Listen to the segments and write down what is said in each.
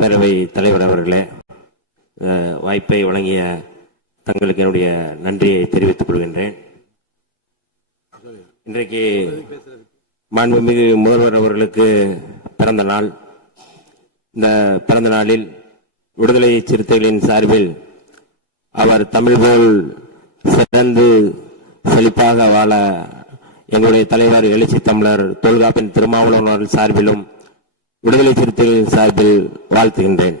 பேரவை தலைவர் அவர்களே, வாய்ப்பை வழங்கிய தங்களுக்கு என்னுடைய நன்றியை தெரிவித்துக் கொள்கின்றேன். இன்றைக்கு மாண்புமிகு முதல்வர் அவர்களுக்கு பிறந்த நாள். இந்த பிறந்த நாளில் விடுதலை சிறுத்தைகளின் சார்பில் அவர் தமிழ் போல் சிறந்து செழிப்பாக வாழ எங்களுடைய தலைவர் எழுச்சி தமிழர் தொல்காப்பின் திருமாவளவன் அவர்கள் சார்பிலும் விடுதலை சிறுத்தைகளின் சார்பில் வாழ்த்துகின்றேன்.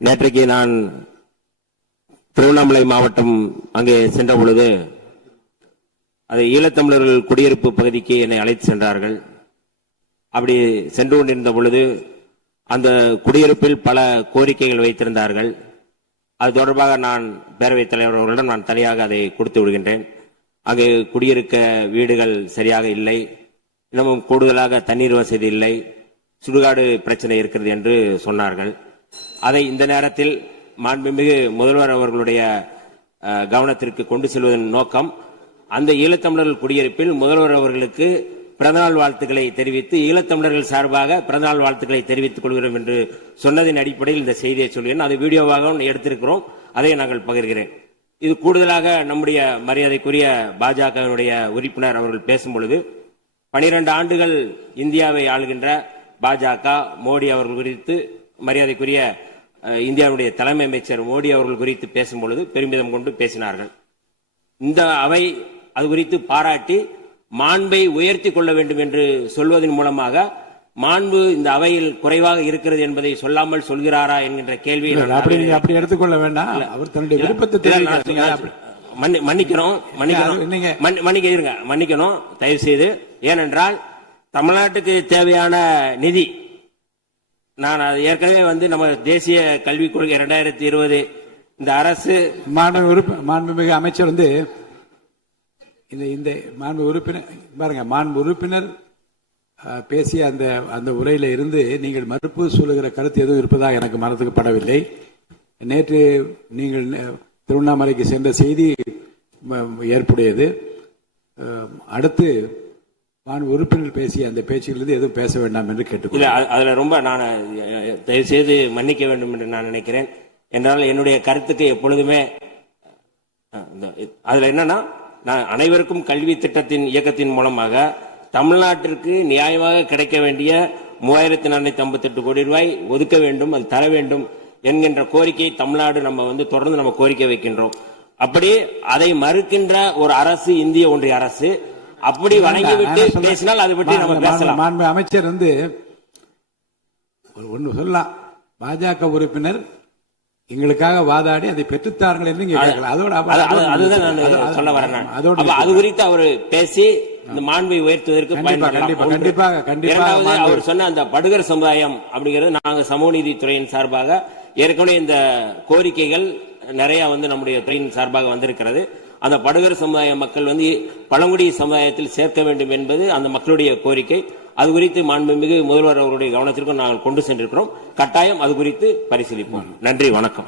நேற்றைக்கு நான் திருவண்ணாமலை மாவட்டம் அங்கே சென்ற பொழுது அது ஈழத்தமிழர்கள் குடியிருப்பு பகுதிக்கு என்னை அழைத்து சென்றார்கள். அப்படி சென்று கொண்டிருந்த பொழுது அந்த குடியிருப்பில் பல கோரிக்கைகள் வைத்திருந்தார்கள். அது தொடர்பாக நான் பேரவைத் தலைவர் அவர்களிடம் நான் தனியாக அதை கொடுத்து விடுகின்றேன். அங்கே குடியிருக்க வீடுகள் சரியாக இல்லை, இன்னமும் கூடுதலாக தண்ணீர் வசதி இல்லை, சுடுகாடு பிரச்சனை இருக்கிறது என்று சொன்னார்கள். அதை இந்த நேரத்தில் மாண்புமிகு முதல்வர் அவர்களுடைய கவனத்திற்கு கொண்டு செல்வதன் நோக்கம், அந்த ஈழத்தமிழர்கள் குடியிருப்பில் முதல்வர் அவர்களுக்கு பிறந்தநாள் வாழ்த்துக்களை தெரிவித்து ஈழத்தமிழர்கள் சார்பாக பிறந்தநாள் வாழ்த்துக்களை தெரிவித்துக் கொள்கிறோம் என்று சொன்னதின் அடிப்படையில் இந்த செய்தியை சொல்கிறேன். அது வீடியோவாக எடுத்திருக்கிறோம், அதை நாங்கள் பகிர்கிறேன். இது கூடுதலாக நம்முடைய மரியாதைக்குரிய பாஜகவினுடைய உறுப்பினர் அவர்கள் பேசும் பொழுது 12 ஆண்டுகள் இந்தியாவை ஆளுகின்ற பாஜக மோடி அவர்கள் குறித்து, மரியாதைக்குரிய இந்தியாவுடைய தலைமை அமைச்சர் மோடி அவர்கள் குறித்து பேசும் பொழுது பெருமிதம் கொண்டு பேசினார்கள். இந்த அவை அது குறித்து பாராட்டி மாண்பை உயர்த்தி கொள்ள வேண்டும் என்று சொல்வதன் மூலமாக மாண்பு இந்த அவையில் குறைவாக இருக்கிறது என்பதை சொல்லாமல் சொல்கிறாரா என்கின்ற கேள்வியை அப்படி எடுத்துக்கொள்ள வேண்டாம். அவர் தன்னுடைய விருப்பத்தை மன்னிக்கணும் தயவு செய்து. ஏனென்றால் தமிழ்நாட்டுக்கு தேவையான நிதி, நான் ஏற்கனவே நம்ம தேசிய கல்விக் கொள்கை 2020 இந்த அரசு மாண்புமிகு அமைச்சர் இந்த மாண்பு உறுப்பினர் பாருங்க, மாண்பு உறுப்பினர் பேசிய அந்த உரையில இருந்து நீங்கள் மறுப்பு சொல்லுகிற கருத்து எதுவும் இருப்பதாக எனக்கு மனதுக்கு படவில்லை. நேற்று நீங்கள் திருவண்ணாமலைக்கு சென்ற செய்தி ஏற்புடையது. அடுத்து மாண்பு உறுப்பினர் பேசிய அந்த பேச்சிலிருந்து எதுவும் பேச வேண்டாம் என்று கேட்டுக்கொள்கிறேன். அதுல ரொம்ப நான் தயவு செய்து மன்னிக்க வேண்டும் என்று நான் நினைக்கிறேன். என்றால் என்னுடைய கருத்துக்கு எப்பொழுதுமே அதுல என்னன்னா, நான் அனைவருக்கும் கல்வி திட்டத்தின் இயக்கத்தின் மூலமாக தமிழ்நாட்டிற்கு நியாயமாக கிடைக்க வேண்டிய 3458 கோடி ரூபாய் ஒதுக்க வேண்டும், அது தர வேண்டும் என்கின்ற கோரிக்கை தமிழ்நாடு நம்ம தொடர்ந்து கோரிக்கை வைக்கின்றோம். அப்படி அதை மறுக்கின்ற ஒரு அரசு இந்திய ஒன்றிய அரசு. அப்படி வழங்கிவிட்டு பேசினால் அதை பற்றி நம்ம பேசலாம். மாண்பு அமைச்சர் ஒன்னு சொல்லலாம், பாஜக உறுப்பினர் எங்களுக்காக வாதாடி அதை பெற்றுத்தார்கள் என்று அதுதான் நான் சொல்ல வரேன். அது குறித்து அவர் பேசி இந்த மாண்பை உயர்த்துவதற்கு அவர் சொன்ன அந்த படுகர் சமுதாயம் அப்படிங்கிறது, நாங்க சமூக நீதித்துறையின் சார்பாக ஏற்கனவே இந்த கோரிக்கைகள் நிறைய நம்முடைய துறையின் சார்பாக வந்திருக்கிறது. அந்த படுகர் சமுதாய மக்கள் பழங்குடி சமுதாயத்தில் சேர்க்க வேண்டும் என்பது அந்த மக்களுடைய கோரிக்கை. அது குறித்து மாண்புமிகு முதல்வர் அவருடைய கவனத்திற்கும் நாங்கள் கொண்டு சென்றிருக்கிறோம். கட்டாயம் அது குறித்து பரிசீலிப்போம். நன்றி, வணக்கம்.